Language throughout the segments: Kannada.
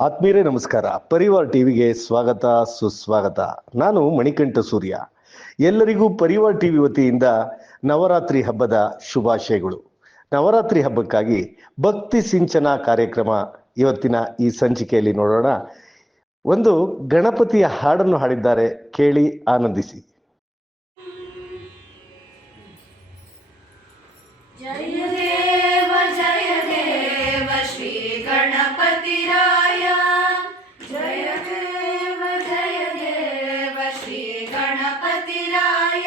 ಆತ್ಮೀಯರೇ, ನಮಸ್ಕಾರ. ಪರಿವಾರ್ ಟಿವಿಗೆ ಸ್ವಾಗತ, ಸುಸ್ವಾಗತ. ನಾನು ಮಣಿಕಂಠ ಸೂರ್ಯ. ಎಲ್ಲರಿಗೂ ಪರಿವಾರ್ ಟಿವಿ ವತಿಯಿಂದ ನವರಾತ್ರಿ ಹಬ್ಬದ ಶುಭಾಶಯಗಳು. ನವರಾತ್ರಿ ಹಬ್ಬಕ್ಕಾಗಿ ಭಕ್ತಿ ಸಿಂಚನ ಕಾರ್ಯಕ್ರಮ ಇವತ್ತಿನ ಈ ಸಂಚಿಕೆಯಲ್ಲಿ ನೋಡೋಣ. ಒಂದು ಗಣಪತಿಯ ಹಾಡನ್ನು ಹಾಡಿದ್ದಾರೆ, ಕೇಳಿ ಆನಂದಿಸಿ. ಜಯ ದೇವ ಜಯ ದೇವ, ಶ್ರೀ ಗಣಪತಿರ गणपतिराय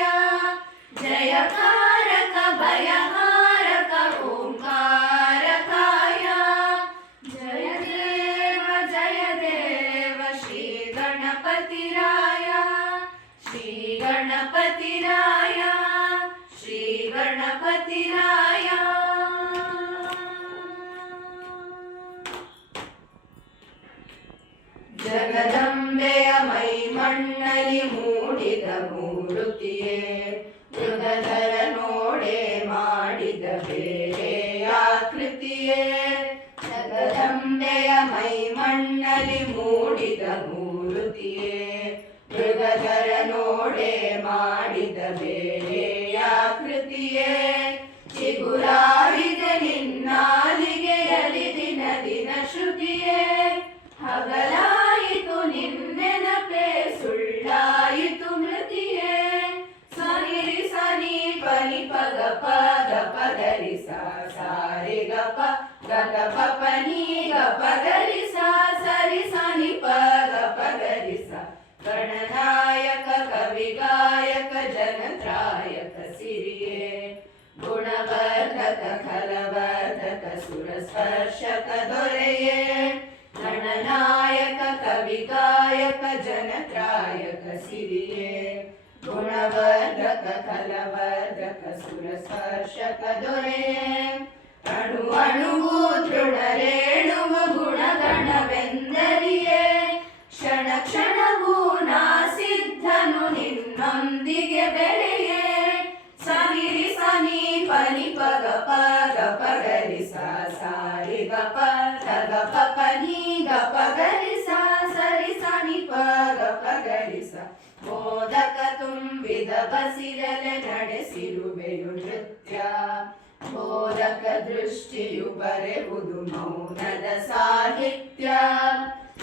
जय कारक भयहारक ओङ्कारकाय जय देव जय देव, श्री गणपतिराय श्री श्रीगणपतिराय श्रीगणपतिराय श्रीगणपतिराय ಮಣ್ಣಲ್ಲಿ ಮೂಡಿದ ಮೂಡುತಿಯೇ, ಮೃಗಧರ ನೋಡೆ ಮಾಡಿದ ಬೇರೆ ಆಕೃತಿಯೇ. ಜಗದಂಬೆಯ ಮೈ ಮಣ್ಣಲಿ ಮೂಡಿದ ಮೂಡುತಿಯೇ, ಮೃಗಧರ ನೋಡೆ ಮಾಡಿದ ಬೇರೆ ಪನಿ ಪಗ ಪದ ಪಗರಿ ಸಾ ಸಾರಿ ಗಪ ಗಗ ಪನಿ ಗಪ ಗರಿ ಸಾ ಸರಿ ಸನಿ ಪಗ ಪಗರಿ ಸಾ. ಗಣನಾಯಕ, ಕವಿ ಗಾಯಕ, ಜನತ್ರಾಯಕ ಸಿರಿಯೇ. ಗುಣವರ್ಧಕ ಖಲವರ್ಧಕ ಸುರ ಸ್ಪರ್ಶಕ ದೊರೆಯೇ. ಗಣನಾಯಕ ದೊರೆಯೇ ಅಣು ಅಣುವು ತೃಣರೇಣುವ ಕ್ಷಣ ಕ್ಷಣವೂ ನಾ ಸಿದ್ಧನು ನಿನ್ನೊಂದಿಗೆ ಬೆಳೆಯೇ ಸನಿರಿ ಸನಿ ಪನಿ ಪಗ ಪಗ ಸಾರಿ ಗಪ ಗಪ ಪನಿ ಗ ಪಗರಿ ಮೋದಕ ತುಂಬಿದ ಬಸಿರಲೆ ನಡೆಸಿರುವೆಯು ನೃತ್ಯ. ಮೋದಕ ದೃಷ್ಟಿಯು ಬರೆವುದು ಮೌನದ ಸಾಹಿತ್ಯ.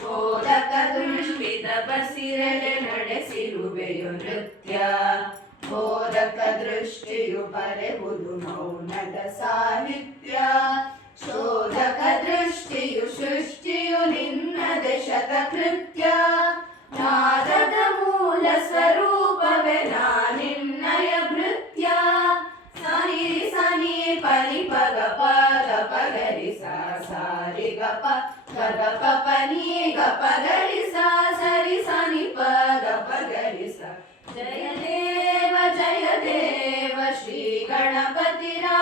ಮೋದಕ ತುಂಬಿದ ಬಸಿರಲೆ ನಡೆಸಿರುವೆಯು ನೃತ್ಯ. ಮೋದಕ ದೃಷ್ಟಿಯು ಬರೆವುದು ಮೌನದ ಸಾಹಿತ್ಯ. ಸಾರಿ ಗ ಪ ಗಗ ಪ ಪನಿ ಗ ಪಗರಿ ಸಾ ಸರಿ ಸನಿ ಪಗ ಪಗರಿ ಸಾ ಜಯ ದೇವ ಜಯ ದೇವ, ಶ್ರೀ ಗಣಪತಿರಾಯ